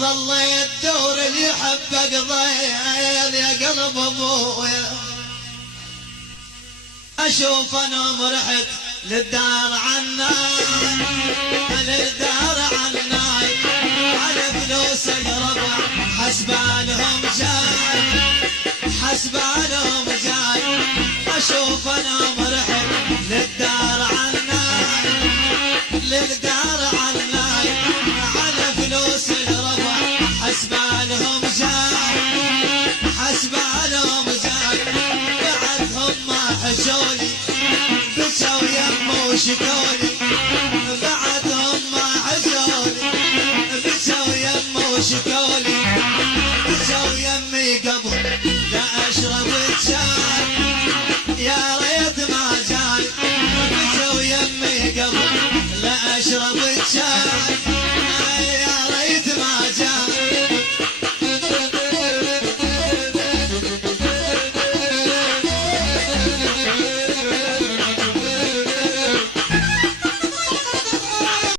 ظليت دور اللي يحبك ضيل يا قلب ابويا. اشوف انا رحت للدار عناي، للدار عناي على فلوس الربع حسبانهم جاي، حسبانهم جاي. اشوف انا رحت للدار عناي، للدار عناي على فلوس الربع حسبانهم جاي، حسبانهم جاي. بعدهم ما حشولي بكوا يمه وشكولي، بعدهم ما حشولي بكوا يمه وشكولي.